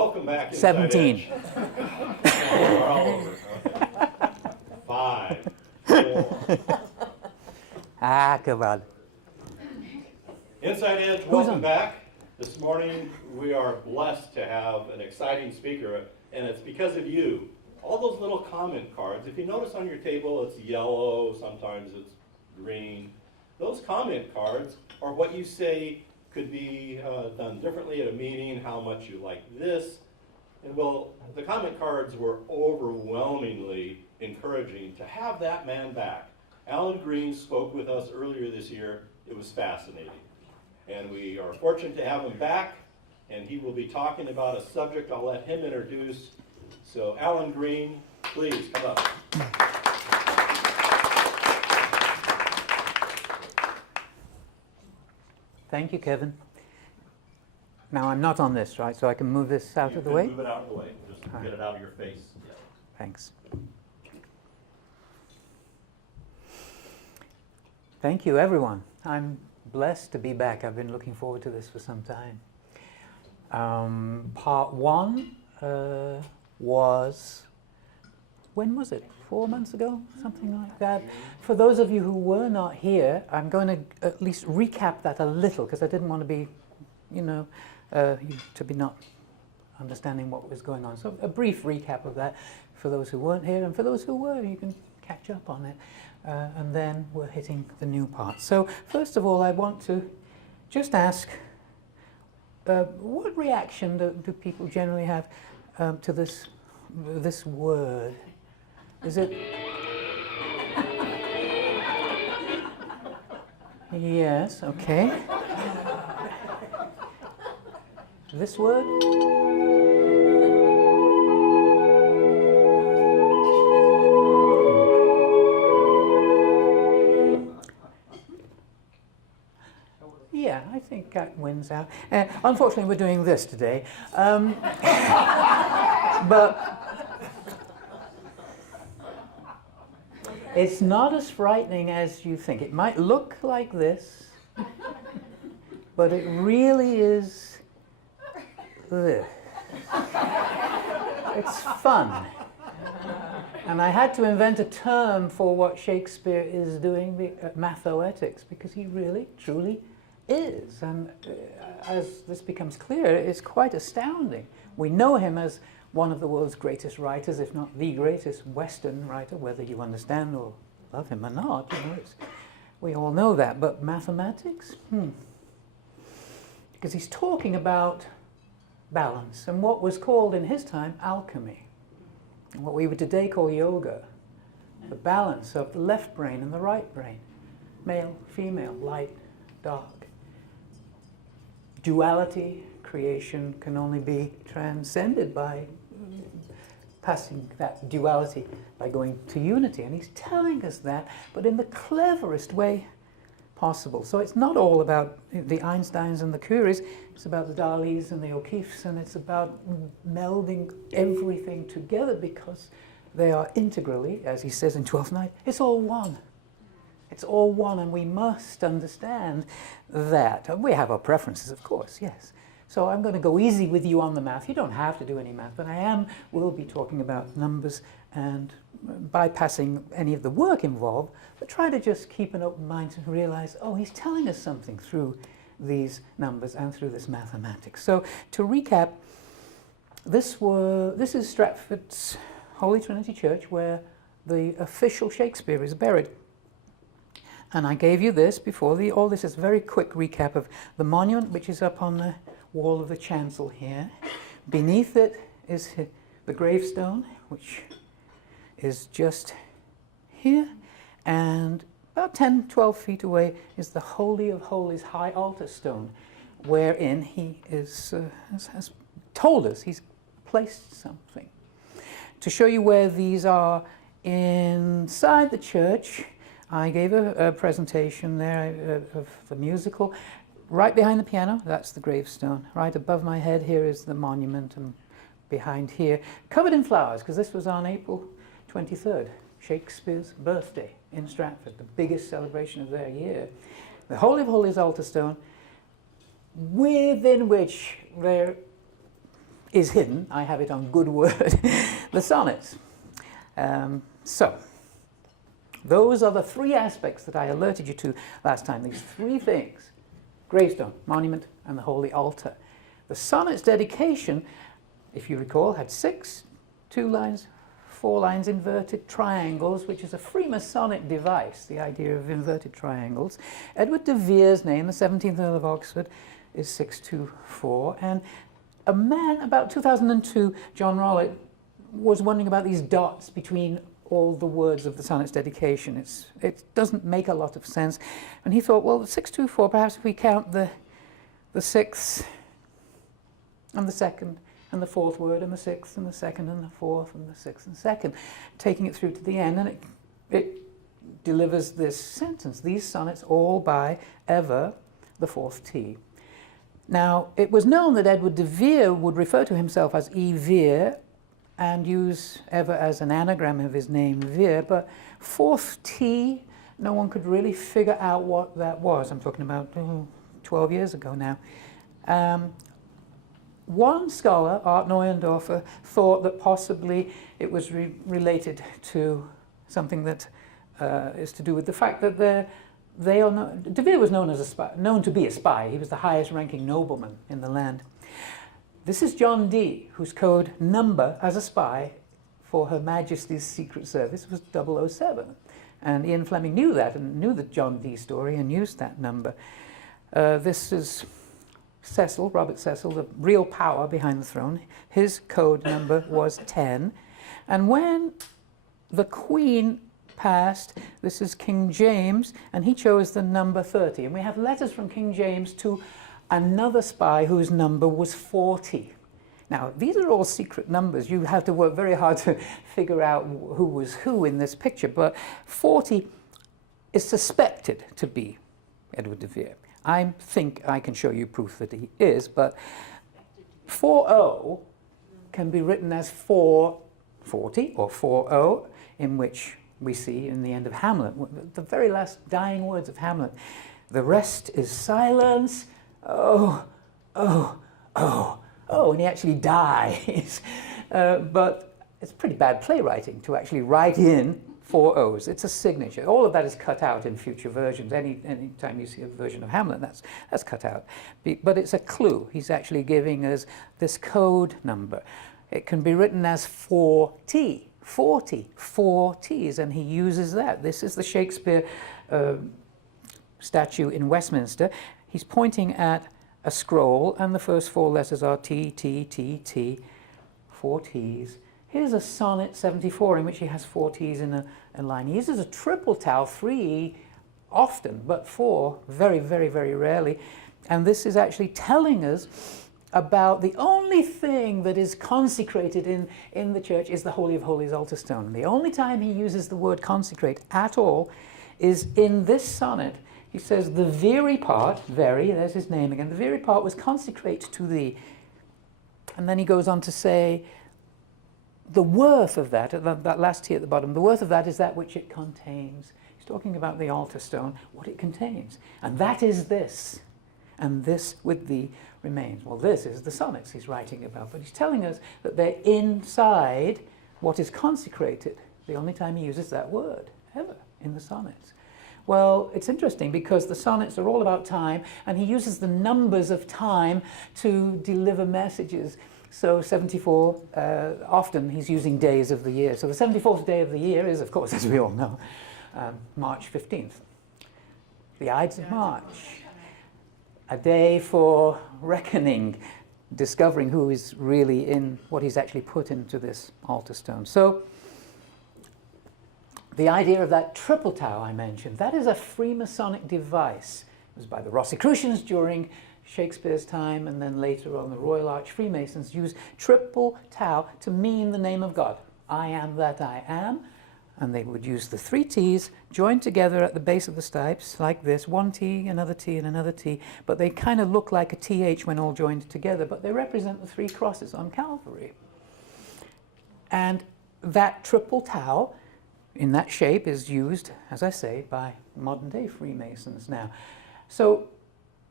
Welcome back. 17. We're all over. Okay. 5, 4. Come on. Inside Edge, welcome back. This morning we are blessed to have an exciting speaker, and it's because of you. All those little comment cards, if you notice on your table, it's yellow, sometimes it's green. Those comment cards are what you say could be done differently at a meeting, how much you like this. And well, the comment cards were overwhelmingly encouraging to have that man back. Alan Green spoke with us earlier this year. It was fascinating. And we are fortunate to have him back, and he will be talking about a subject I'll let him introduce. So Alan Green, please come up. Thank you, Kevin. Now I'm not on this, right? So I can move this out of the way? Move it out of the way. Just get it out of your face. Yeah. Thanks. Thank you, everyone. I'm blessed to be back. I've been looking forward to this for some time. Part 1 was, when was it? 4 months ago? Something like that. For those of you who were not here, I'm going to at least recap that a little, because I didn't want to be, you to be not understanding what was going on. So a brief recap of that for those who weren't here, and for those who were, you can catch up on it. And then we're hitting the new part. So first of all, I want to just ask, what reaction do people generally have to this word? Is it? Yes, okay. This word? Yeah, I think that wins out. Unfortunately, we're doing this today. But it's not as frightening as you think. It might look like this, but it really is this. It's fun. And I had to invent a term for what Shakespeare is doing, mathoetics, because he really, truly is. And as this becomes clear, it's quite astounding. We know him as one of the world's greatest writers, if not the greatest Western writer, whether you understand or love him or not. We all know that. But mathematics? Because he's talking about balance and what was called in his time alchemy, and what we would today call yoga, the balance of the left brain and the right brain, male, female, light, dark. Duality, creation, can only be transcended by passing that duality, by going to unity. And he's telling us that, but in the cleverest way possible. So it's not all about the Einsteins and the Curies, it's about the Dalis and the O'Keeffes, and it's about melding everything together because they are integrally, as he says in 12th Night, it's all one. It's all one, and we must understand that. And we have our preferences, of course, yes. So I'm going to go easy with you on the math. You don't have to do any math, but will be talking about numbers and bypassing any of the work involved, but try to just keep an open mind and realize, oh, he's telling us something through these numbers and through this mathematics. So to recap, this is Stratford's Holy Trinity Church, where the official Shakespeare is buried. And I gave you this before. All this is a very quick recap of the monument, which is up on the wall of the chancel here. Beneath it is the gravestone, which is just here. And about 10, 12 feet away is the Holy of Holies high altar stone, wherein he has told us he's placed something. To show you where these are inside the church, I gave a presentation there of the musical. Right behind the piano, that's the gravestone. Right above my head here is the monument, and behind here, covered in flowers, because this was on April 23rd, Shakespeare's birthday in Stratford, the biggest celebration of their year. The Holy of Holies altar stone, within which there is hidden. I have it on good word. The sonnets. So, those are the three aspects that I alerted you to last time. These three things: gravestone, monument, and the holy altar. The sonnet's dedication, if you recall, had 6, 2 lines, 4 lines, inverted triangles, which is a Freemasonic device, the idea of inverted triangles. Edward de Vere's name, the 17th Earl of Oxford, is 624. And a man about 2002, John Rollitt, was wondering about these dots between all the words of the sonnet's dedication. It doesn't make a lot of sense. And he thought, well, 624, perhaps if we count the 6th and the 2nd and the 4th word and the 6th and the 2nd and the 4th and the 6th and 2nd, taking it through to the end, and it delivers this sentence: these sonnets all by ever the 4th T. Now, it was known that Edward de Vere would refer to himself as E. Vere and use ever as an anagram of his name, Vere, but 4th T, no one could really figure out what that was. I'm talking about 12 years ago now. One scholar, Art Neuendorfer, thought that possibly it was related to something that is to do with the fact that they are not, De Vere was known to be a spy. He was the highest-ranking nobleman in the land. This is John Dee, whose code number as a spy for Her Majesty's Secret Service was 007. And Ian Fleming knew that, and knew the John Dee story, and used that number. This is Cecil, Robert Cecil, the real power behind the throne. His code number was 10. And when the Queen passed, this is King James, and he chose the number 30. And we have letters from King James to another spy whose number was 40. Now, these are all secret numbers. You have to work very hard to figure out who was who in this picture, but 40 is suspected to be Edward de Vere. I think I can show you proof that he is, but 40 can be written as 440 or 40, in which we see in the end of Hamlet, the very last dying words of Hamlet. The rest is silence. Oh, oh, oh, oh, and he actually dies. But it's pretty bad playwriting to actually write in 4 O's. It's a signature. All of that is cut out in future versions. Any time you see a version of Hamlet, that's cut out. But it's a clue. He's actually giving us this code number. It can be written as 4T, 40, 4 T's, and he uses that. This is the Shakespeare statue in Westminster. He's pointing at a scroll, and the first 4 letters are T, T, T, T, 4 T's. Here's a sonnet 74 in which he has 4 T's in a line. He uses a triple tau, 3 often, but 4 very, very, very rarely. And this is actually telling us about the only thing that is consecrated in the church is the Holy of Holies altar stone. The only time he uses the word consecrate at all is in this sonnet. He says, the very part, very, there's his name again, the very part was consecrate to thee. And then he goes on to say, the worth of that last T at the bottom, the worth of that is that which it contains. He's talking about the altar stone, what it contains. And that is this. And this with thee remains. Well, this is the sonnets he's writing about, but he's telling us that they're inside what is consecrated. The only time he uses that word, ever, in the sonnets. Well, it's interesting because the sonnets are all about time, and he uses the numbers of time to deliver messages. So 74, often he's using days of the year. So the 74th day of the year is, of course, as we all know, March 15th. The Ides of March. A day for reckoning, discovering who is really in what he's actually put into this altar stone. So the idea of that triple tau I mentioned, that is a Freemasonic device. It was by the Rosicrucians during Shakespeare's time, and then later on the Royal Arch Freemasons used triple tau to mean the name of God. I am that I am. And they would use the 3 T's joined together at the base of the stipes, like this, 1 T, another T, and another T. But they kind of look like a TH when all joined together, but they represent the 3 crosses on Calvary. And that triple tau in that shape is used, as I say, by modern-day Freemasons now. So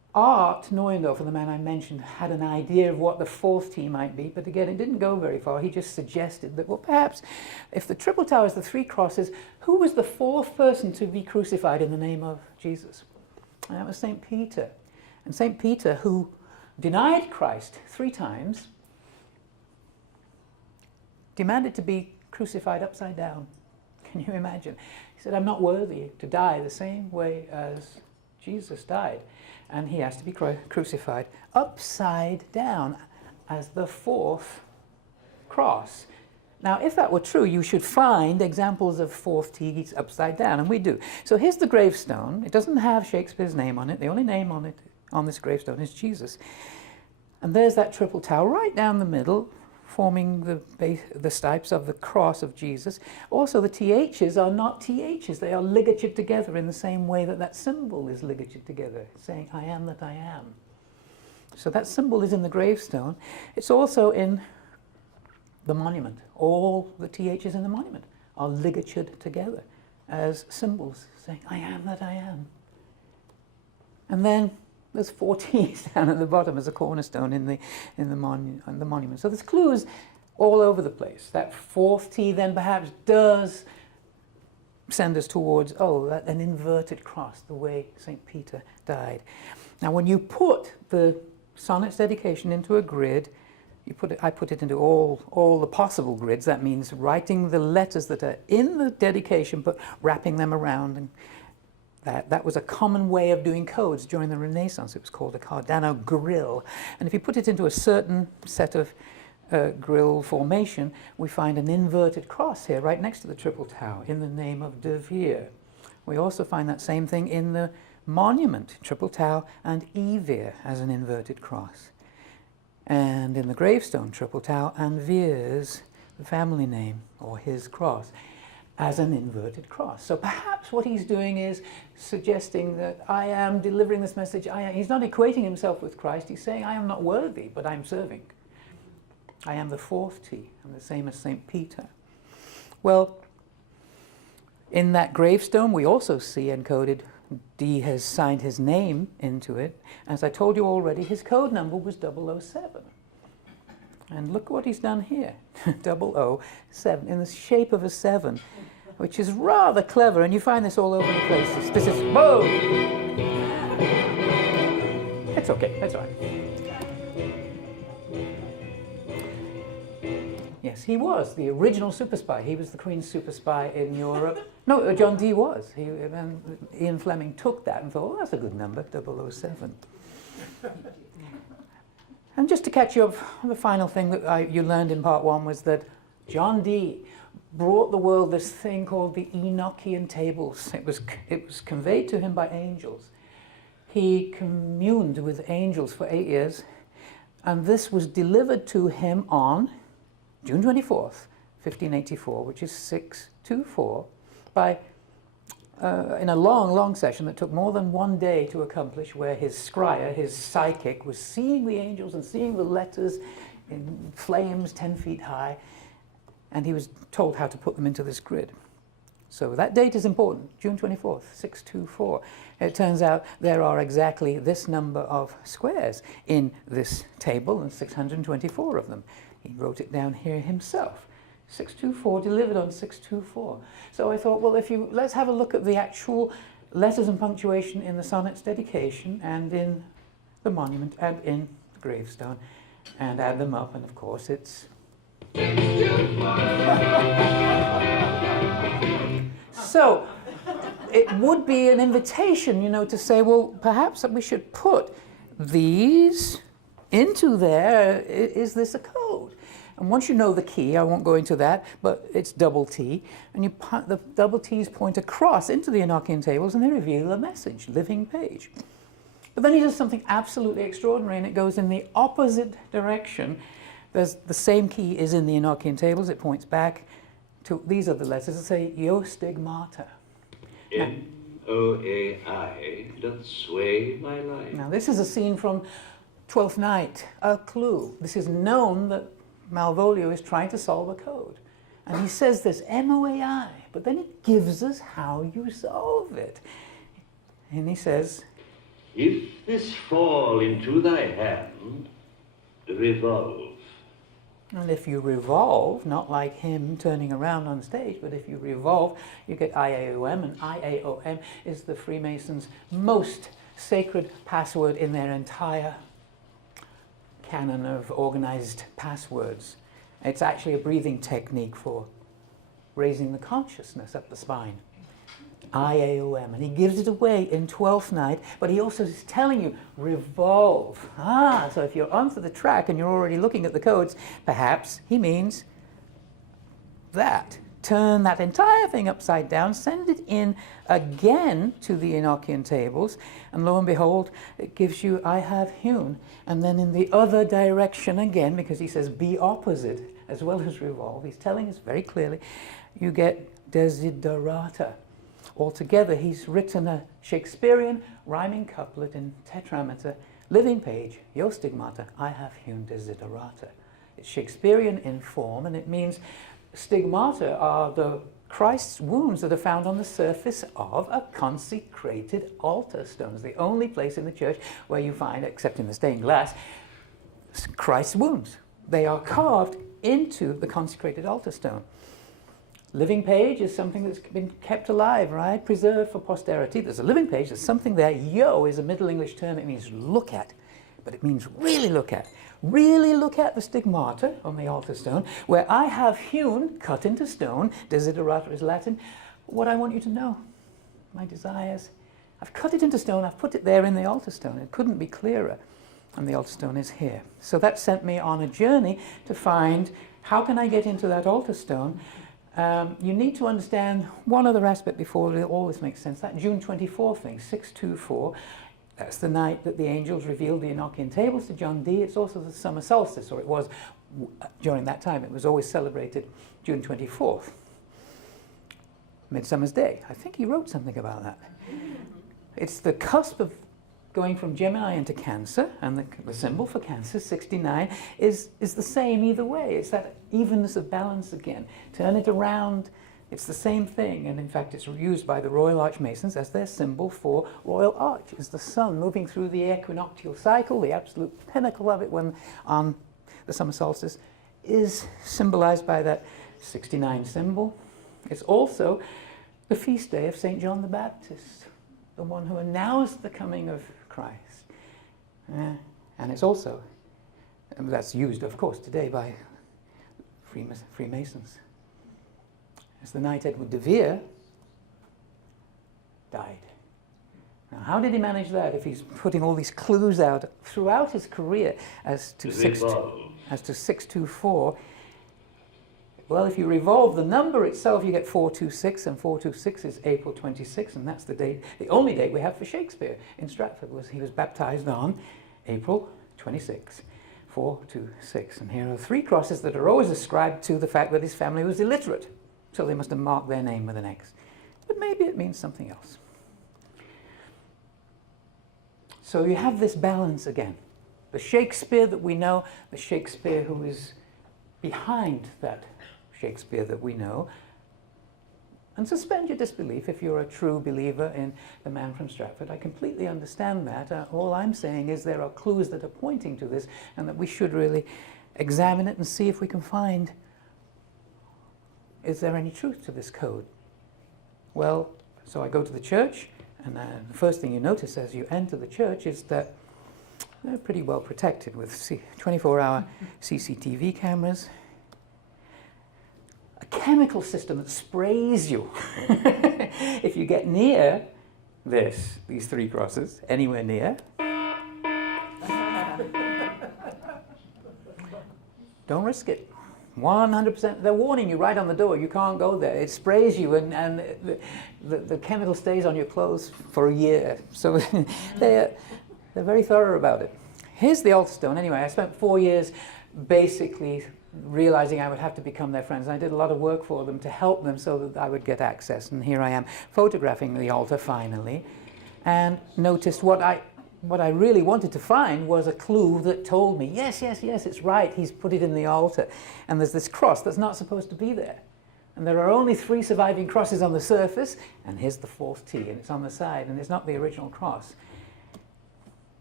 Art Neuendorfer, the man I mentioned, had an idea of what the fourth T might be, but again, it didn't go very far. He just suggested that, well, perhaps if the triple tower is the three crosses, who was the fourth person to be crucified in the name of Jesus? And that was St. Peter. And St. Peter, who denied Christ 3 times, demanded to be crucified upside down. Can you imagine? He said, I'm not worthy to die the same way as Jesus died. And he has to be crucified upside down as the fourth cross. Now, if that were true, you should find examples of fourth T's upside down, and we do. So here's the gravestone. It doesn't have Shakespeare's name on it. The only name on it, on this gravestone, is Jesus. And there's that triple tower right down the middle, forming the stipes of the cross of Jesus. Also, the THs are not THs. They are ligatured together in the same way that that symbol is ligatured together, saying, I am that I am. So that symbol is in the gravestone. It's also in the monument. All the THs in the monument are ligatured together as symbols, saying, I am that I am. And then there's 4 T's down at the bottom as a cornerstone in the monument. So there's clues all over the place. That fourth T then perhaps does send us towards, an inverted cross, the way St. Peter died. Now, when you put the sonnet's dedication into a grid, I put it into all the possible grids. That means writing the letters that are in the dedication, but wrapping them around. And that was a common way of doing codes during the Renaissance. It was called a Cardano grill. And if you put it into a certain set of grill formation, we find an inverted cross here right next to the triple tower in the name of De Vere. We also find that same thing in the monument, triple tower and Evere as an inverted cross. And in the gravestone, triple tower and Vere's, the family name, or his cross, as an inverted cross. So perhaps what he's doing is suggesting that I am delivering this message. He's not equating himself with Christ. He's saying, I am not worthy, but I'm serving. I am the fourth T. I'm the same as St. Peter. Well, in that gravestone, we also see encoded, D has signed his name into it. As I told you already, his code number was 007. And look what he's done here, 007, in the shape of a 7, which is rather clever, and you find this all over the place. Specific, whoa! It's okay, that's all right. Yes, he was the original super spy. He was the Queen's super spy in Europe. No, John Dee was. Ian Fleming took that and thought, that's a good number, 007. And just to catch you up, the final thing that you learned in part 1 was that John Dee brought the world this thing called the Enochian tables. It was conveyed to him by angels. He communed with angels for 8 years, and this was delivered to him on June 24th, 1584, which is 624, in a long, long session that took more than 1 day to accomplish, where his scryer, his psychic, was seeing the angels and seeing the letters in flames 10 feet high, and he was told how to put them into this grid. So that date is important, June 24th, 624. It turns out there are exactly this number of squares in this table, and 624 of them. He wrote it down here himself. 624, delivered on 624. So I thought, well, let's have a look at the actual letters and punctuation in the sonnet's dedication and in the monument and in the gravestone, and add them up, and of course it's... So it would be an invitation, to say, well, perhaps we should put these into there. Is this a code? And once you know the key, I won't go into that, but it's double T, and the double T's point across into the Enochian tables, and they reveal a message, living page. But then he does something absolutely extraordinary, and it goes in the opposite direction. The same key is in the Enochian tables. It points back to, these are the letters that say, Io stigmata. N-O-A-I doth sway my life. Now this is a scene from Twelfth Night, a clue. This is known that Malvolio is trying to solve a code. And he says this, M-O-A-I, but then it gives us how you solve it. And he says, If this fall into thy hand, revolve. And if you revolve, not like him turning around on stage, but if you revolve, you get IAOM, and IAOM is the Freemasons' most sacred password in their entire canon of organized passwords. It's actually a breathing technique for raising the consciousness up the spine. IAOM, and he gives it away in 12th night, but he also is telling you, revolve. So if you're onto the track and you're already looking at the codes, perhaps he means that. Turn that entire thing upside down, send it in again to the Enochian tables, and lo and behold, it gives you, I have hewn. And then in the other direction again, because he says be opposite as well as revolve, he's telling us very clearly, you get desiderata. Altogether, he's written a Shakespearean rhyming couplet in tetrameter, living page, Yo stigmata, I have hewn desiderata. It's Shakespearean in form, and it means stigmata are the Christ's wounds that are found on the surface of a consecrated altar stone. It's the only place in the church where you find, except in the stained glass, Christ's wounds. They are carved into the consecrated altar stone. Living page is something that's been kept alive, right? Preserved for posterity. There's a living page, there's something there. Yo is a Middle English term, it means look at, but it means really look at. Really look at the stigmata on the altar stone, where I have hewn, cut into stone, desiderata is Latin, what I want you to know, my desires. I've cut it into stone, I've put it there in the altar stone. It couldn't be clearer, and the altar stone is here. So that sent me on a journey to find, how can I get into that altar stone? You need to understand one other aspect before all this makes sense. That June 24 thing, 624, that's the night that the angels revealed the Enochian tables to John Dee. It's also the summer solstice, or it was during that time. It was always celebrated June 24th, Midsummer's Day. I think he wrote something about that. It's the cusp of going from Gemini into Cancer, and the symbol for Cancer, 69, is the same either way. It's that evenness of balance again. Turn it around, it's the same thing, and in fact it's used by the Royal Archmasons as their symbol for Royal Arch. It's the sun moving through the equinoctial cycle, the absolute pinnacle of it when on the summer solstice, is symbolized by that 69 symbol. It's also the feast day of St. John the Baptist, the one who announced the coming of Christ. And it's also, and that's used of course today by Freemasons. It's the night Edward de Vere died. Now how did he manage that if he's putting all these clues out throughout his career as to 624? Well, if you revolve the number itself, you get 426, and 426 is April 26, and that's the date, the only date we have for Shakespeare in Stratford. He was baptized on April 26, 426. And here are 3 crosses that are always ascribed to the fact that his family was illiterate, so they must have marked their name with an X. But maybe it means something else. So you have this balance again. The Shakespeare that we know, the Shakespeare who is behind that Shakespeare that we know, and suspend your disbelief if you're a true believer in the man from Stratford. I completely understand that. All I'm saying is there are clues that are pointing to this, and that we should really examine it and see if we can find, is there any truth to this code? Well, so I go to the church, and the first thing you notice as you enter the church is that they're pretty well protected with 24-hour CCTV cameras, a chemical system that sprays you if you get near these 3 crosses, anywhere near. Don't risk it. 100%. They're warning you right on the door, you can't go there. It sprays you, and the chemical stays on your clothes for a year. So they're very thorough about it. Here's the altar stone. Anyway, I spent 4 years basically realizing I would have to become their friends. And I did a lot of work for them to help them so that I would get access. And here I am photographing the altar finally, and noticed what I really wanted to find was a clue that told me, yes, it's right, he's put it in the altar. And there's this cross that's not supposed to be there. And there are only 3 surviving crosses on the surface, and here's the 4th T, and it's on the side, and it's not the original cross.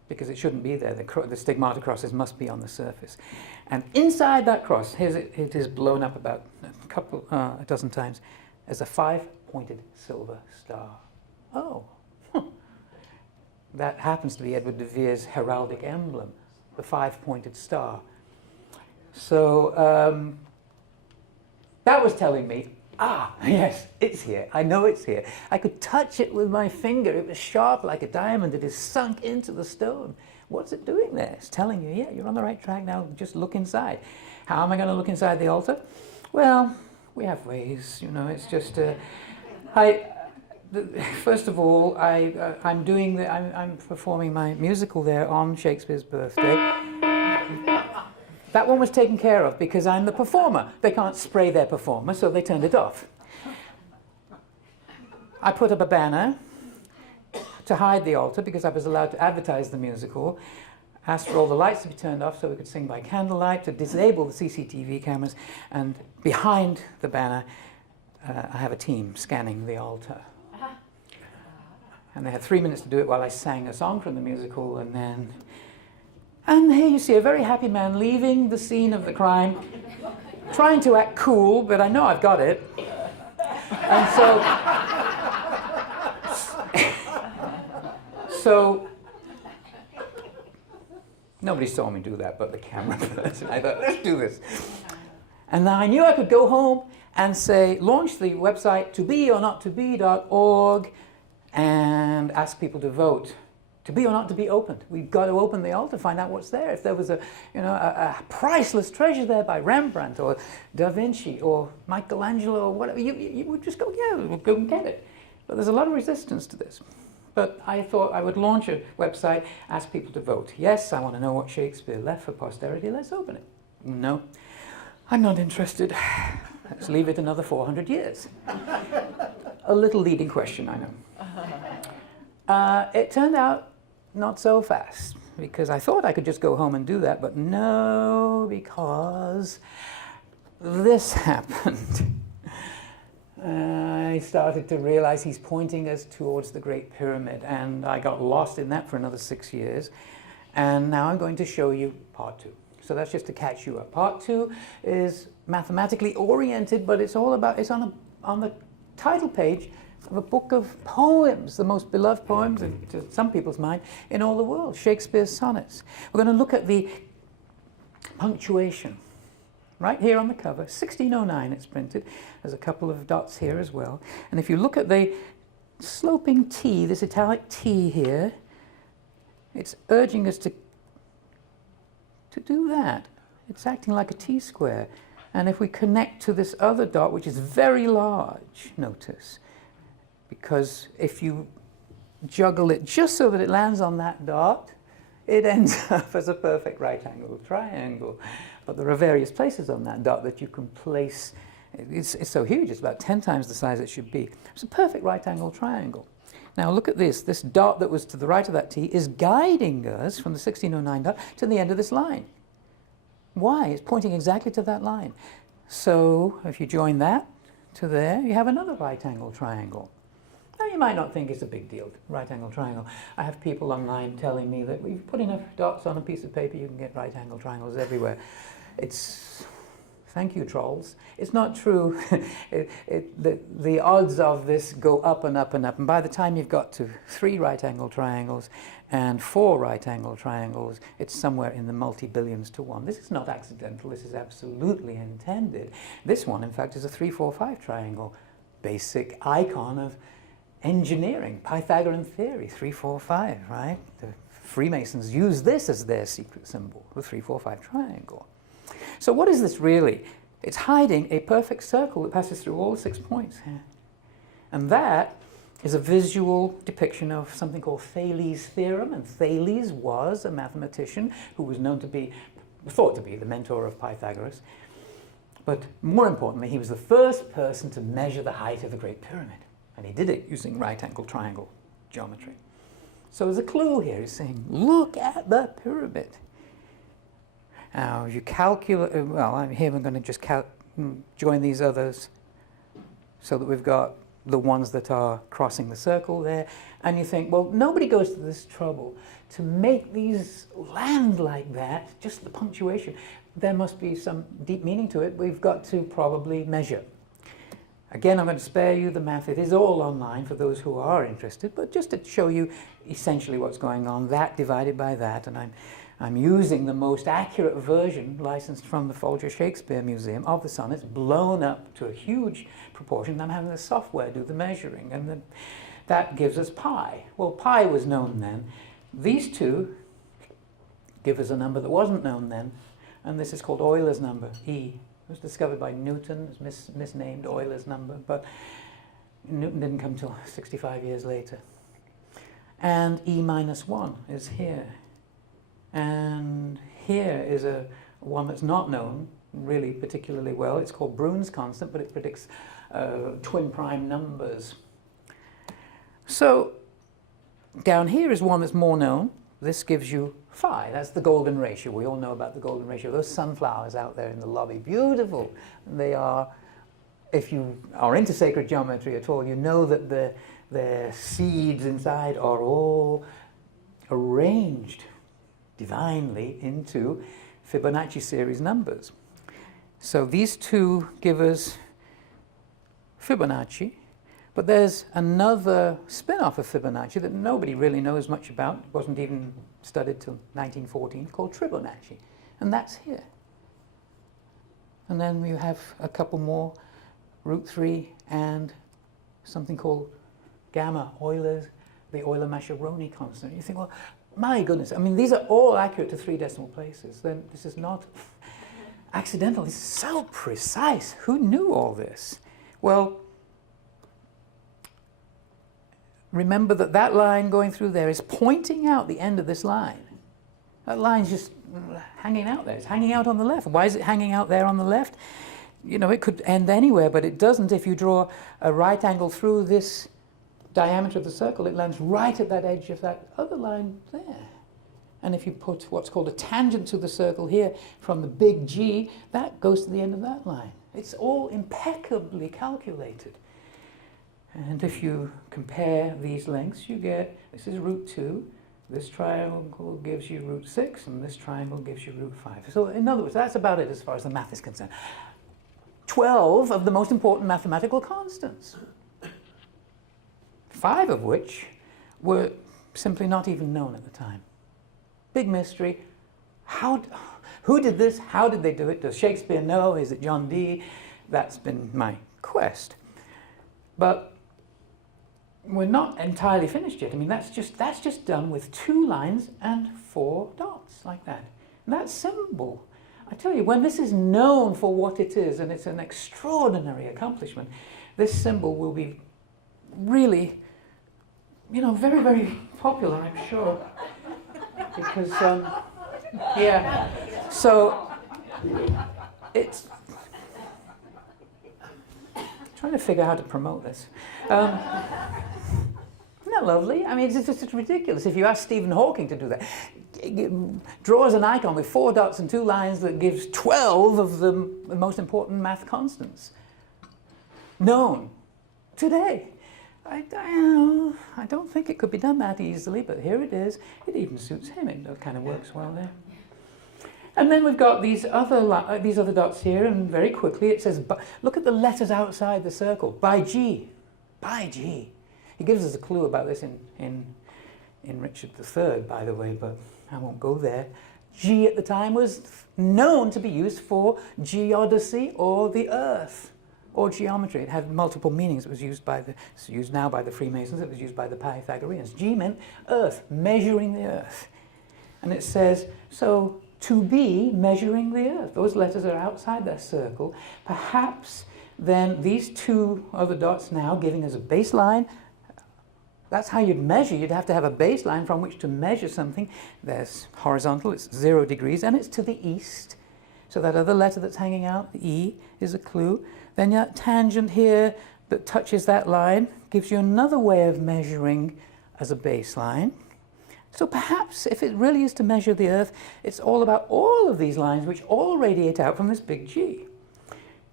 because it shouldn't be there. The stigmata crosses must be on the surface. And inside that cross, it is blown up about a dozen times, as a 5-pointed silver star. Oh, that happens to be Edward de Vere's heraldic emblem, the 5-pointed star. So that was telling me, yes, it's here. I know it's here. I could touch it with my finger. It was sharp like a diamond. It is sunk into the stone. What's it doing there? It's telling you, yeah, you're on the right track now. Just look inside. How am I going to look inside the altar? Well, we have ways, you know. It's just, first of all, I'm performing my musical there on Shakespeare's birthday. That one was taken care of because I'm the performer. They can't spray their performer, so they turned it off. I put up a banner to hide the altar because I was allowed to advertise the musical. Asked for all the lights to be turned off so we could sing by candlelight, to disable the CCTV cameras, and behind the banner I have a team scanning the altar. And they had 3 minutes to do it while I sang a song from the musical, and here you see a very happy man leaving the scene of the crime, trying to act cool, but I know I've got it. And so nobody saw me do that but the camera person. I thought, let's do this. And now I knew I could go home and say, launch the website tobeornottobe.org and ask people to vote. To be or not to be opened. We've got to open the altar, find out what's there. If there was a priceless treasure there by Rembrandt or Da Vinci or Michelangelo or whatever, you would just go, yeah, we'll go and get it. But there's a lot of resistance to this. But I thought I would launch a website, ask people to vote. Yes, I want to know what Shakespeare left for posterity. Let's open it. No, I'm not interested. Let's leave it another 400 years. A little leading question, I know. It turned out not so fast, because I thought I could just go home and do that, but no, because this happened. I started to realize he's pointing us towards the Great Pyramid, and I got lost in that for another 6 years. And now I'm going to show you part 2. So that's just to catch you up. Part 2 is mathematically oriented, but it's all about, it's on the title page of a book of poems, the most beloved poems, to some people's mind, in all the world, Shakespeare's sonnets. We're going to look at the punctuation. Right here on the cover, 1609 it's printed. There's a couple of dots here as well. And if you look at the sloping T, this italic T here, it's urging us to do that. It's acting like a T-square. And if we connect to this other dot, which is very large, notice, because if you juggle it just so that it lands on that dot, it ends up as a perfect right-angled triangle. But there are various places on that dot that you can place. It's so huge, it's about 10 times the size it should be. It's a perfect right-angled triangle. Now look at this. This dot that was to the right of that T is guiding us from the 1609 dot to the end of this line. Why? It's pointing exactly to that line. So if you join that to there, you have another right-angled triangle. Now, you might not think it's a big deal, right-angle triangle. I have people online telling me that if you put enough dots on a piece of paper, you can get right-angle triangles everywhere. Thank you, trolls. It's not true. The odds of this go up and up and up. And by the time you've got to 3 right-angle triangles and 4 right-angle triangles, it's somewhere in the multi-billions to 1. This is not accidental. This is absolutely intended. This one, in fact, is a 3-4-5 triangle. Basic icon of engineering, Pythagorean theory, 3-4-5, right? The Freemasons use this as their secret symbol, the 3-4-5 triangle. So what is this really? It's hiding a perfect circle that passes through all 6 points here. And that is a visual depiction of something called Thales' theorem. And Thales was a mathematician who was thought to be the mentor of Pythagoras. But more importantly, he was the first person to measure the height of the Great Pyramid. And he did it using right-angle triangle geometry. So there's a clue here. He's saying, look at the pyramid. Now, if you calculate, here we're going to just join these others so that we've got the ones that are crossing the circle there. And you think, well, nobody goes to this trouble to make these land like that, just the punctuation. There must be some deep meaning to it. We've got to probably measure. Again, I'm going to spare you the math. It is all online for those who are interested, but just to show you essentially what's going on, that divided by that, and I'm using the most accurate version licensed from the Folger Shakespeare Museum of the sonnets, blown up to a huge proportion. I'm having the software do the measuring, and that gives us pi. Well, pi was known then. These two give us a number that wasn't known then, and this is called Euler's number, E. It was discovered by Newton. It's misnamed Euler's number, but Newton didn't come till 65 years later. And E minus 1 is here. And here is one that's not known really particularly well. It's called Brune's constant, but it predicts twin prime numbers. So down here is one that's more known. This gives you phi. That's the golden ratio. We all know about the golden ratio. Those sunflowers out there in the lobby, beautiful. They are, if you are into sacred geometry at all, you know that the seeds inside are all arranged divinely into Fibonacci series numbers. So these two give us Fibonacci, but there's another spin-off of Fibonacci that nobody really knows much about. It wasn't even studied till 1914, called Tribonacci, and that's here. And then we have a couple more, root 3 and something called gamma, Euler's, the Euler-Mascheroni constant. You think, well, my goodness, I mean, these are all accurate to 3 decimal places. Then this is not accidental. It's so precise. Who knew all this? Well, remember that that line going through there is pointing out the end of this line. That line's just hanging out there. It's hanging out on the left. Why is it hanging out there on the left? You know, it could end anywhere, but it doesn't. If you draw a right angle through this diameter of the circle, it lands right at that edge of that other line there. And if you put what's called a tangent to the circle here from the big G, that goes to the end of that line. It's all impeccably calculated. And if you compare these lengths, you get, this is root 2, this triangle gives you root 6, and this triangle gives you root 5. So in other words, that's about it as far as the math is concerned. 12 of the most important mathematical constants, 5 of which were simply not even known at the time. Big mystery. Who did this? How did they do it? Does Shakespeare know? Is it John Dee? That's been my quest. But we're not entirely finished yet. I mean, that's just done with 2 lines and 4 dots, like that. And that symbol, I tell you, when this is known for what it is, and it's an extraordinary accomplishment, this symbol will be really, you know, very, very popular, I'm sure. Because, yeah, so it's trying to figure out how to promote this. Isn't that lovely? I mean, it's just ridiculous. If you ask Stephen Hawking to do that, draws an icon with 4 dots and 2 lines that gives 12 of the most important math constants known today. I don't think it could be done that easily, but here it is. It even suits him. It kind of works well there. And then we've got these other dots here, and very quickly it says, look at the letters outside the circle. By G. By G. He gives us a clue about this in Richard III, by the way, but I won't go there. G at the time was known to be used for geodesy or the earth, or geometry. It had multiple meanings. It was used it's used now by the Freemasons. It was used by the Pythagoreans. G meant earth, measuring the earth. And it says, so to be measuring the earth. Those letters are outside that circle. Perhaps then these 2 other dots now giving us a baseline. That's how you'd measure. You'd have to have a baseline from which to measure something. There's horizontal, it's 0 degrees, and it's to the east. So that other letter that's hanging out, the E, is a clue. Then that tangent here that touches that line gives you another way of measuring as a baseline. So perhaps if it really is to measure the Earth, it's all about all of these lines which all radiate out from this big G.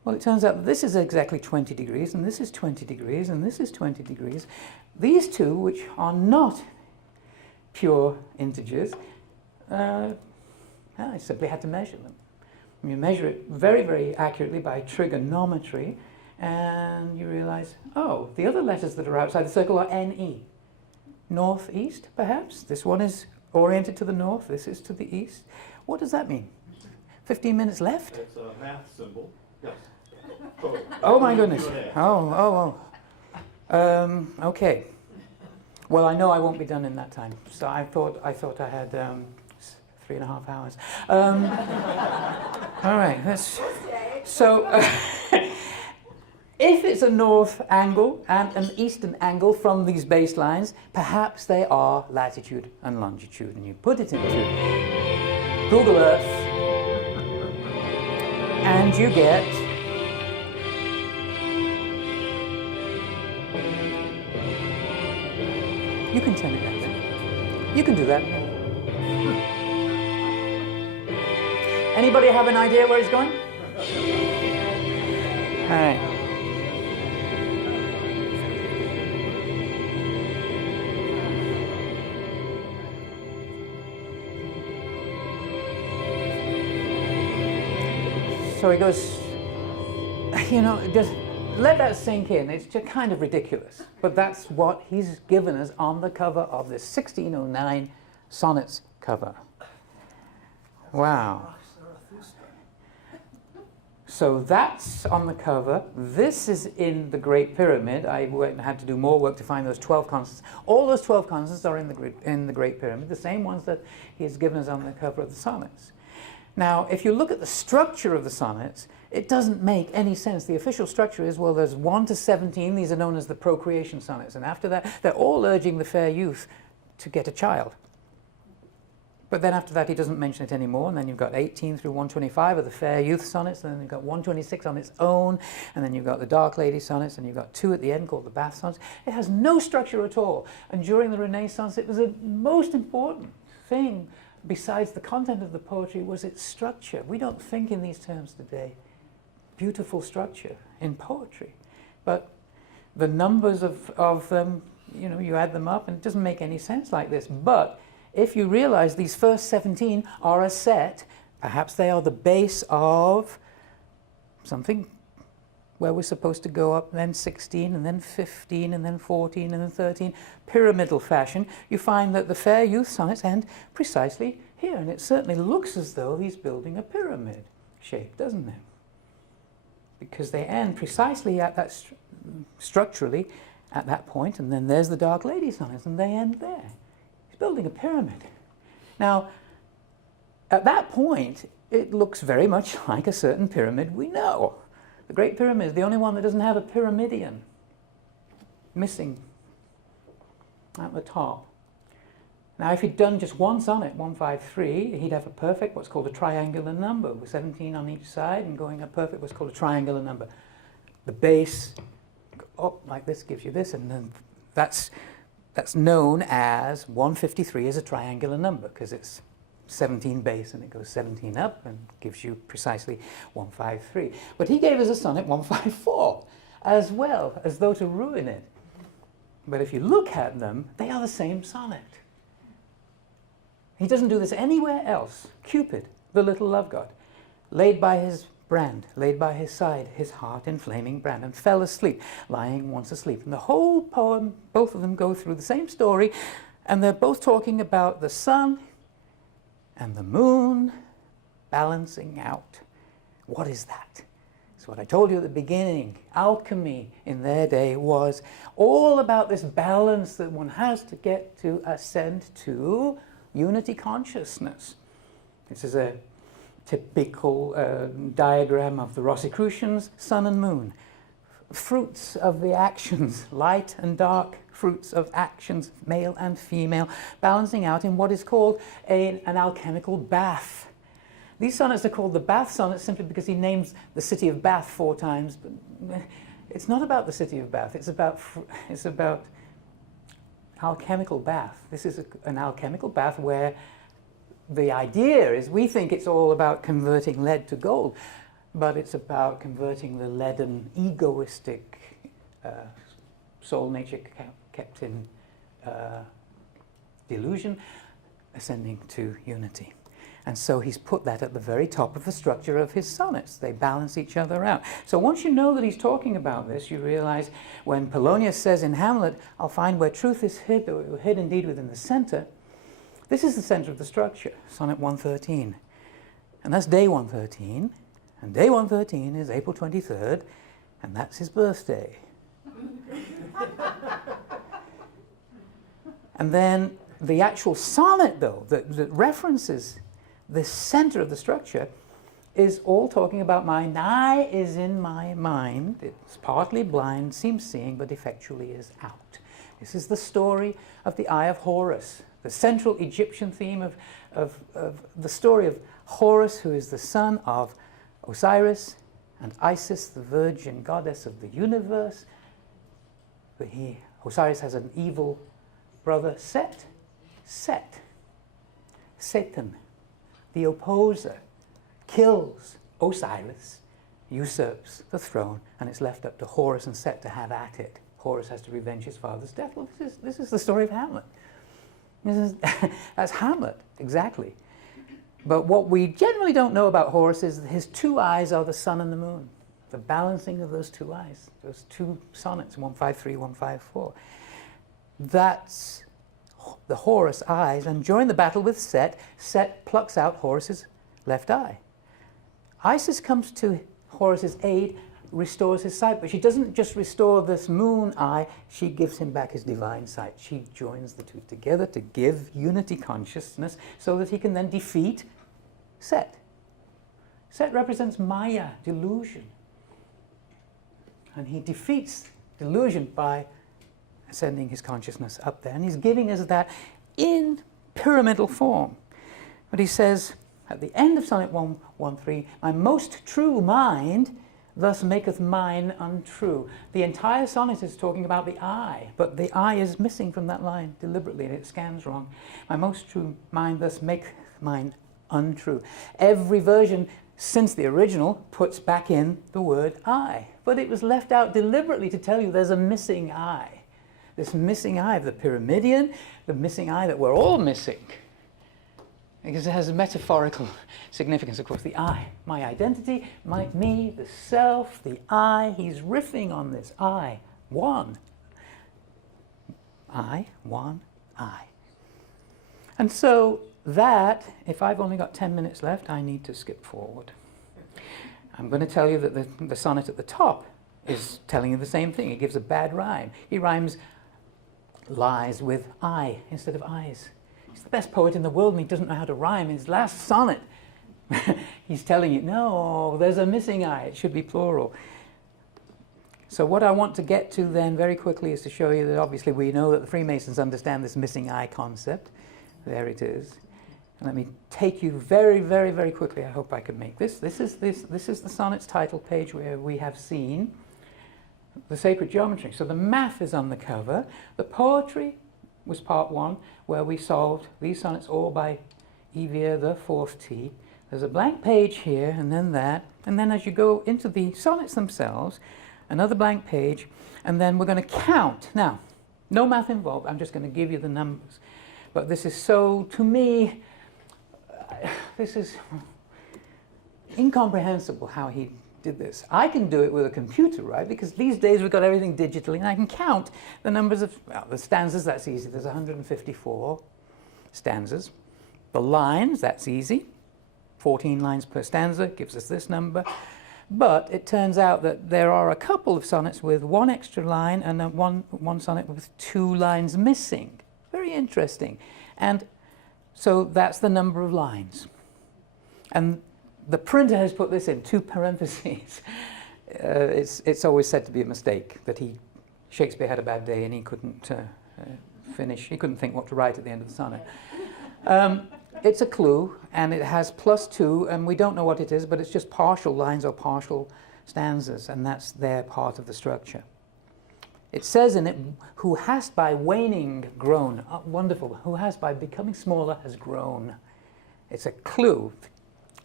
Well, it turns out this is exactly 20 degrees, and this is 20 degrees, and this is 20 degrees. These two, which are not pure integers, I simply had to measure them. And you measure it very, very accurately by trigonometry, and you realize, oh, the other letters that are outside the circle are NE. Northeast, perhaps? This one is oriented to the north, this is to the east. What does that mean? 15 minutes left? It's a math symbol. Yes. Oh my goodness. Okay. Well, I know I won't be done in that time. So I thought I had 3.5 hours. All right. If it's a north angle and an eastern angle from these baselines, perhaps they are latitude and longitude. And you put it into Google Earth, and you get you can turn it down there. You can do that. Anybody have an idea where it's going? All right. So he goes, just let that sink in. It's just kind of ridiculous. But that's what he's given us on the cover of this 1609 Sonnets cover. Wow. So that's on the cover. This is in the Great Pyramid. I had to do more work to find those 12 constants. All those 12 constants are in the Great Pyramid, the same ones that he has given us on the cover of the Sonnets. Now, if you look at the structure of the sonnets, it doesn't make any sense. The official structure is, well, there's 1 to 17. These are known as the procreation sonnets. And after that, they're all urging the fair youth to get a child. But then after that, he doesn't mention it anymore. And then you've got 18 through 125 of the fair youth sonnets. And then you've got 126 on its own. And then you've got the dark lady sonnets. And you've got 2 at the end called the bath sonnets. It has no structure at all. And during the Renaissance, it was the most important thing besides the content of the poetry was its structure. We don't think in these terms today. Beautiful structure in poetry. But the numbers of them, you add them up and it doesn't make any sense like this. But if you realize these first 17 are a set, perhaps they are the base of something where we're supposed to go up, then 16, and then 15, and then 14, and then 13, pyramidal fashion, you find that the fair youth sonnets end precisely here. And it certainly looks as though he's building a pyramid shape, doesn't it? Because they end precisely at that, structurally, at that point, and then there's the dark lady sonnets, and they end there. He's building a pyramid. Now, at that point, it looks very much like a certain pyramid we know. The Great Pyramid is the only one that doesn't have a pyramidion missing at the top. Now, if he'd done just one sonnet, 153, he'd have a perfect, what's called a triangular number, with 17 on each side, and going up perfect, what's called a triangular number. The base, like this gives you this, and then that's known as 153 as a triangular number, because it's 17 base and it goes 17 up and gives you precisely 153. But he gave us a sonnet 154 as well, as though to ruin it. But if you look at them, they are the same sonnet. He doesn't do this anywhere else. Cupid, the little love god, laid by his brand, laid by his side, his heart in flaming brand, and fell asleep, lying once asleep. And the whole poem, both of them go through the same story, and they're both talking about the sun and the moon balancing out. What is that? It's what I told you at the beginning. Alchemy in their day was all about this balance that one has to get to ascend to unity consciousness. This is a typical diagram of the Rosicrucians, sun and moon. Fruits of the actions, light and dark fruits of actions, male and female, balancing out in what is called an alchemical bath. These sonnets are called the Bath sonnets simply because he names the city of Bath 4 times. But it's not about the city of Bath. It's about alchemical bath. This is an alchemical bath where the idea is we think it's all about converting lead to gold. but it's about converting the leaden, egoistic soul nature kept in delusion, ascending to unity. And so he's put that at the very top of the structure of his sonnets. They balance each other out. So once you know that he's talking about this, you realize when Polonius says in Hamlet, I'll find where truth is hid, or hid indeed within the center, this is the center of the structure, sonnet 113. And that's day 113. And day 113 is April 23rd, and that's his birthday. And then the actual sonnet, though, that references the center of the structure, is all talking about mind. I is in my mind. It's partly blind, seems seeing, but effectually is out. This is the story of the Eye of Horus, the central Egyptian theme of the story of Horus, who is the son of Osiris and Isis, the virgin goddess of the universe. Osiris has an evil brother, Set. Satan, the opposer, kills Osiris, usurps the throne, and it's left up to Horus and Set to have at it. Horus has to revenge his father's death. Well, this is the story of Hamlet. That's Hamlet, exactly. But what we generally don't know about Horus is that his two eyes are the sun and the moon. The balancing of those two eyes, those two sonnets, 153, 154. That's the Horus eyes, and during the battle with Set, Set plucks out Horus's left eye. Isis comes to Horus's aid, restores his sight, but she doesn't just restore this moon eye, she gives him back his divine sight. She joins the two together to give unity consciousness so that he can then defeat Set. Set represents Maya, delusion. And he defeats delusion by sending his consciousness up there. And he's giving us that in pyramidal form. But he says, at the end of Sonnet 113, my most true mind thus maketh mine untrue. The entire sonnet is talking about the I, but the I is missing from that line deliberately, and it scans wrong. My most true mind thus maketh mine untrue. Every version since the original puts back in the word I, but it was left out deliberately to tell you there's a missing I. This missing I of the Pyramidion, the missing I that we're all missing. Because it has a metaphorical significance, of course. The I, my identity, me, the self, the I. He's riffing on this I, one. I, one, I. And so that, if I've only got 10 minutes left, I need to skip forward. I'm going to tell you that the sonnet at the top is telling you the same thing. It gives a bad rhyme. He rhymes lies with I instead of eyes. He's the best poet in the world and he doesn't know how to rhyme. In his last sonnet, he's telling you, no, there's a missing I. It should be plural. So what I want to get to then very quickly is to show you that obviously we know that the Freemasons understand this missing I concept. There it is. And let me take you very, very, very quickly. I hope I can make this. This is the sonnet's title page where we have seen the sacred geometry. So the math is on the cover. The poetry was part one, where we solved these sonnets all by Evier, the fourth T. There's a blank page here, and then that. And then as you go into the sonnets themselves, another blank page, and then we're going to count. Now, no math involved. I'm just going to give you the numbers. But this is so, to me, this is incomprehensible how he did this. I can do it with a computer, right? Because these days we've got everything digitally, and I can count the numbers of, well, the stanzas, that's easy. There's 154 stanzas. The lines, that's easy. 14 lines per stanza gives us this number. But it turns out that there are a couple of sonnets with one extra line and one sonnet with 2 lines missing. Very interesting. And so that's the number of lines. And the printer has put this in 2 parentheses. It's always said to be a mistake, that Shakespeare had a bad day and he couldn't finish, he couldn't think what to write at the end of the sonnet. It's a clue, and it has +2, and we don't know what it is, but it's just partial lines or partial stanzas, and that's their part of the structure. It says in it, who has by waning grown. Oh, wonderful. Who has by becoming smaller has grown. It's a clue.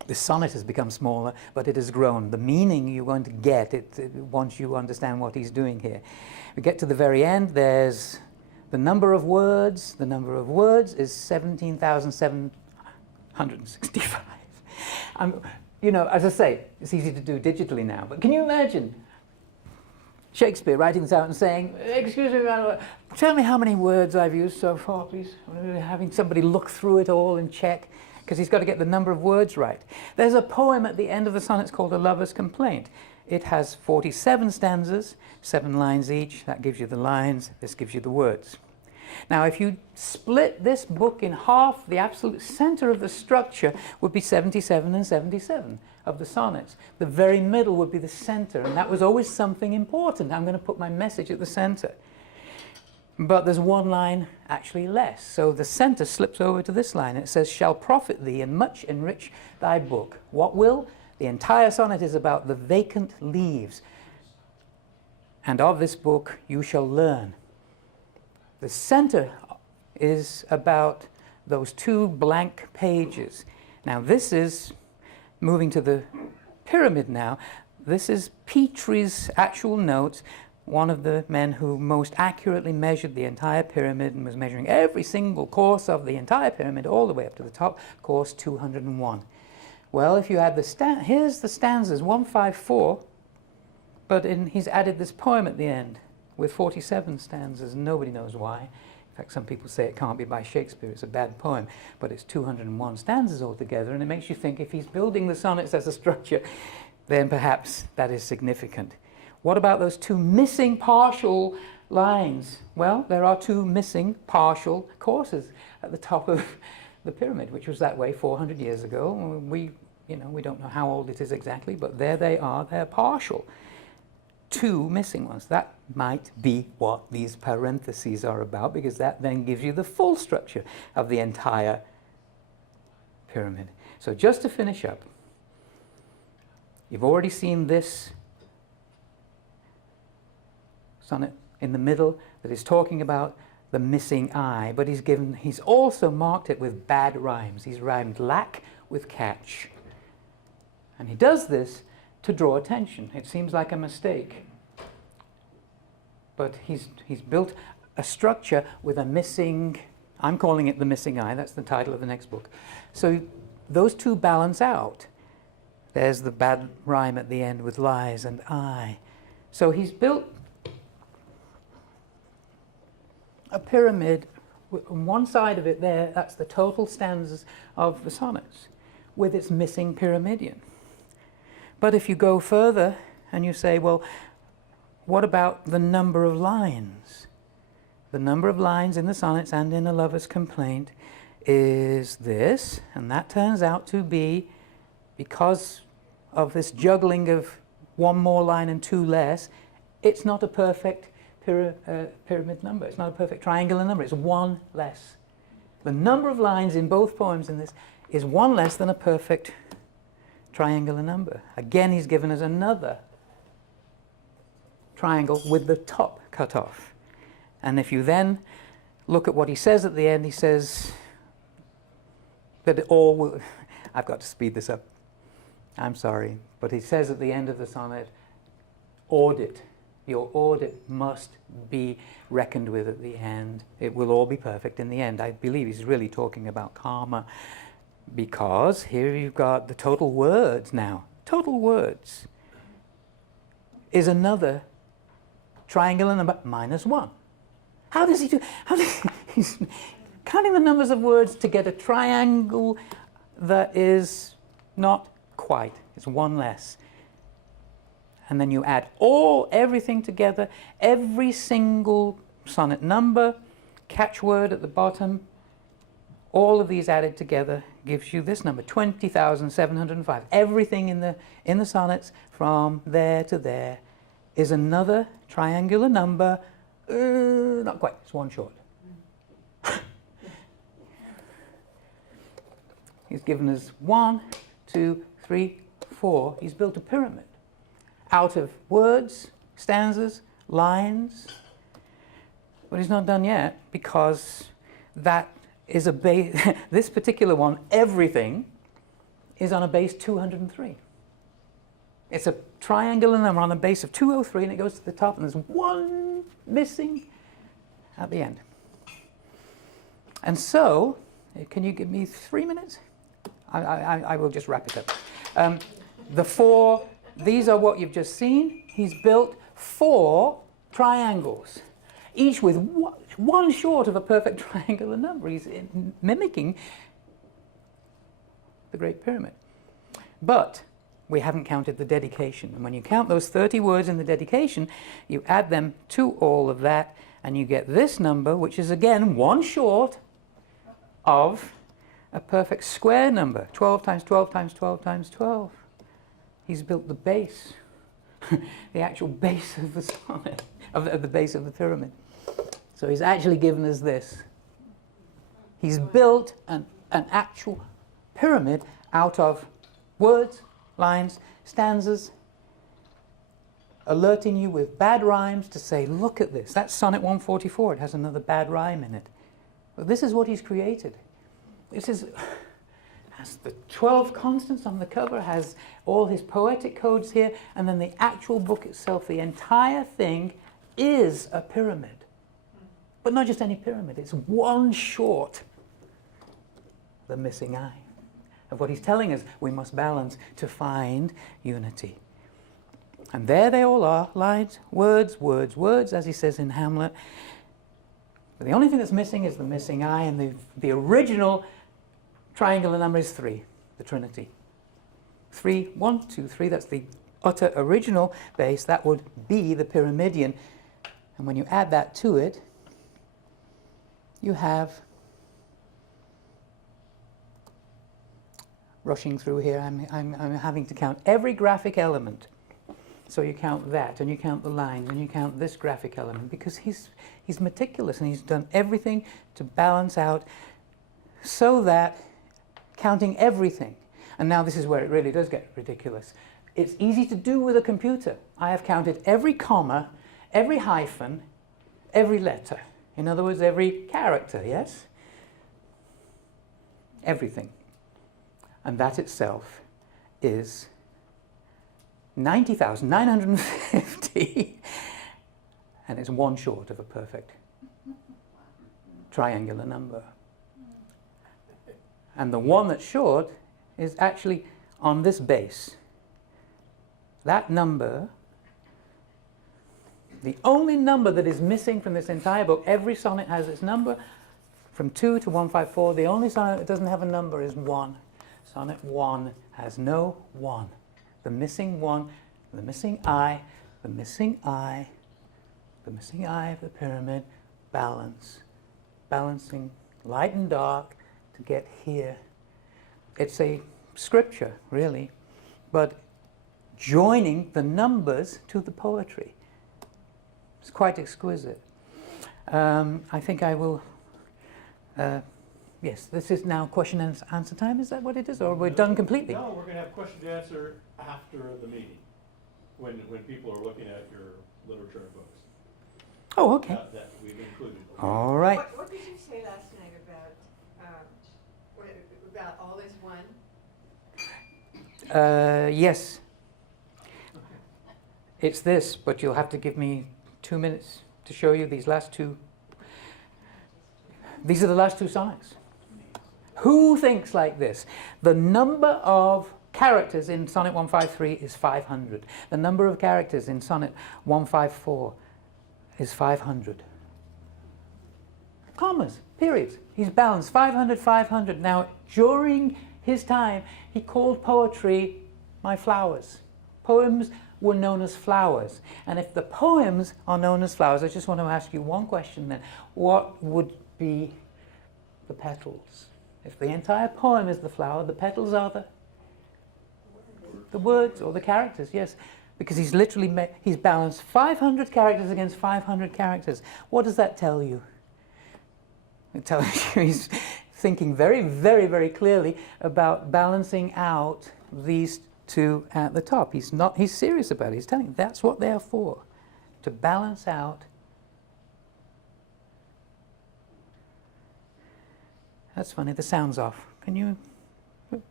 The sonnet has become smaller, but it has grown. The meaning you're going to get once you understand what he's doing here. We get to the very end, there's the number of words. The number of words is 17,765. You know, as I say, it's easy to do digitally now, but can you imagine Shakespeare writing this out and saying, excuse me, tell me how many words I've used so far, please. Having somebody look through it all and check, because he's got to get the number of words right. There's a poem at the end of the sonnets called A Lover's Complaint. It has 47 stanzas, 7 lines each. That gives you the lines, this gives you the words. Now, if you split this book in half, the absolute center of the structure would be 77 and 77 of the sonnets. The very middle would be the center, and that was always something important. I'm going to put my message at the center. But there's one line actually less. So the center slips over to this line. It says, shall profit thee and much enrich thy book. What will? The entire sonnet is about the vacant leaves. And of this book you shall learn. The center is about those 2 blank pages. Now this is, moving to the pyramid now, this is Petrie's actual notes, one of the men who most accurately measured the entire pyramid and was measuring every single course of the entire pyramid all the way up to the top, course 201. Well, if you add here's the stanzas, 154, but he's added this poem at the end with 47 stanzas, and nobody knows why. In fact, some people say it can't be by Shakespeare, it's a bad poem, but it's 201 stanzas altogether, and it makes you think if he's building the sonnets as a structure, then perhaps that is significant. What about those 2 missing partial lines? Well, there are 2 missing partial courses at the top of the pyramid, which was that way 400 years ago. We don't know how old it is exactly, but there they are, they're partial. 2 missing ones. That might be what these parentheses are about, because that then gives you the full structure of the entire pyramid. So just to finish up, you've already seen this sonnet in the middle that is talking about the missing I, but he's also marked it with bad rhymes. He's rhymed lack with catch. And he does this to draw attention. It seems like a mistake. But he's built a structure with a missing, I'm calling it the missing I, that's the title of the next book. So those 2 balance out. There's the bad rhyme at the end with lies and I. So he's built a pyramid. On one side of it there, that's the total stanzas of the sonnets, with its missing pyramidion. But if you go further and you say, well, what about the number of lines? The number of lines in the sonnets and in A Lover's Complaint is this, and that turns out to be, because of this juggling of 1 more line and 2 less, it's not a perfect pyramid number. It's not a perfect triangular number. It's 1 less. The number of lines in both poems in this is 1 less than a perfect triangular number. Again, he's given us another triangle with the top cut off. And if you then look at what he says at the end, he says that it all will... I've got to speed this up. I'm sorry. But he says at the end of the sonnet, audit. Your audit must be reckoned with at the end. It will all be perfect in the end. I believe he's really talking about karma, because here you've got the total words now. Total words is another triangular number minus 1. How does he do? He's counting the numbers of words to get a triangle that is not quite. It's 1 less. And then you add everything together, every single sonnet number, catchword at the bottom, all of these added together gives you this number, 20,705. Everything in the sonnets from there to there is another triangular number, not quite, it's 1 short. He's given us 1, 2, 3, 4. He's built a pyramid out of words, stanzas, lines. But he's not done yet, because that is this particular one, everything, is on a base 203. It's a triangular number on a base of 203, and it goes to the top, and there's one missing at the end. And so, can you give me 3 minutes? I will just wrap it up. These are what you've just seen. He's built 4 triangles, each with one short of a perfect triangular number. He's mimicking the Great Pyramid. But we haven't counted the dedication. And when you count those 30 words in the dedication, you add them to all of that, and you get this number, which is again one short of a perfect square number. 12 times 12 times 12 times 12. He's built the base, the actual base of the sonnet, of the base of the pyramid. So he's actually given us this. He's built an actual pyramid out of words, lines, stanzas, alerting you with bad rhymes to say, look at this. That's Sonnet 144. It has another bad rhyme in it. But this is what he's created. This has the 12 constants on the cover, has all his poetic codes here, and then the actual book itself, the entire thing is a pyramid. But not just any pyramid, it's one short, the missing eye, of what he's telling us we must balance to find unity. And there they all are, lines, words, words, words, as he says in Hamlet. But the only thing that's missing is the missing eye, and the original triangular number is 3, the Trinity. 3, 1, 2, 3, that's the utter original base. That would be the pyramidion. And when you add that to it, you have, rushing through here, I'm having to count every graphic element. So you count that, and you count the lines, and you count this graphic element, because he's meticulous, and he's done everything to balance out so that, counting everything, and now this is where it really does get ridiculous. It's easy to do with a computer. I have counted every comma, every hyphen, every letter. In other words, every character, yes? Everything. And that itself is 90,950, and it's one short of a perfect triangular number. And the one that's short is actually on this base. That number, the only number that is missing from this entire book, every sonnet has its number, from 2 to 154. The only sonnet that doesn't have a number is 1. Sonnet 1 has no 1. The missing one, the missing eye, the missing eye, the missing eye of the pyramid, balance. Balancing light and dark to get here. It's a scripture, really, but joining the numbers to the poetry. It's quite exquisite. I think I will... yes, this is now question and answer time. Is that what it is? Or we're done completely? No, we're going to have question and answer after the meeting, when people are looking at your literature and books. Oh, okay. That we've included. All right. What did you say last night about all is one? Yes. It's this, but you'll have to give me 2 minutes to show you these last two. These are the last two sonnets. Who thinks like this? The number of characters in Sonnet 153 is 500. The number of characters in Sonnet 154 is 500. Commas, periods. He's balanced 500, 500. Now, during his time, he called poetry my flowers. Poems were known as flowers. And if the poems are known as flowers, I just want to ask you one question then. What would be the petals? If the entire poem is the flower, the petals are the words or the characters, yes. Because he's literally he's balanced 500 characters against 500 characters. What does that tell you? It tells you he's thinking very, very, very clearly about balancing out these two at the top. He's serious about it. He's telling you that's what they're for, to balance out. That's funny, the sound's off. Can you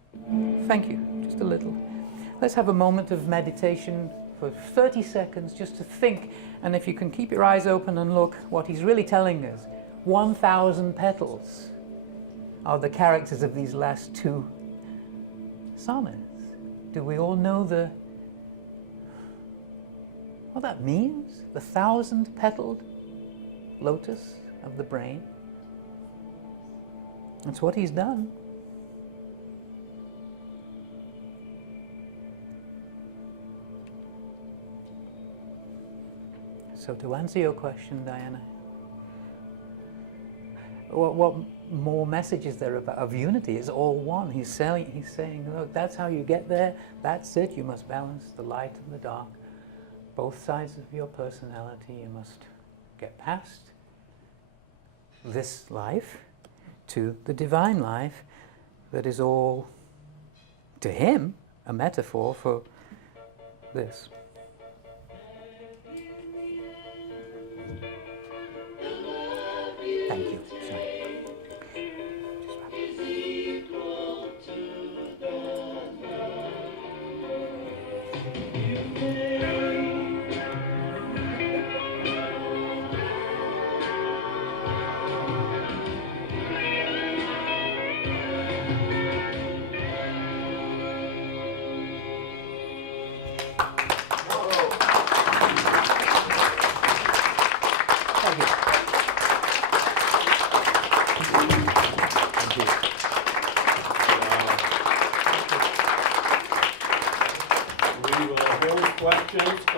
Thank you, just a little. Let's have a moment of meditation for 30 seconds just to think, and if you can keep your eyes open and look, what he's really telling us, 1,000 petals are the characters of these last two sonnets. Do we all know what that means? The 1,000-petaled lotus of the brain. That's what he's done. So to answer your question, Diana, what more message is there of unity? It's all one. He's saying, look, that's how you get there. That's it. You must balance the light and the dark. Both sides of your personality. You must get past this life to the divine life that is all, to him, a metaphor for this. Thank you. We will hold questions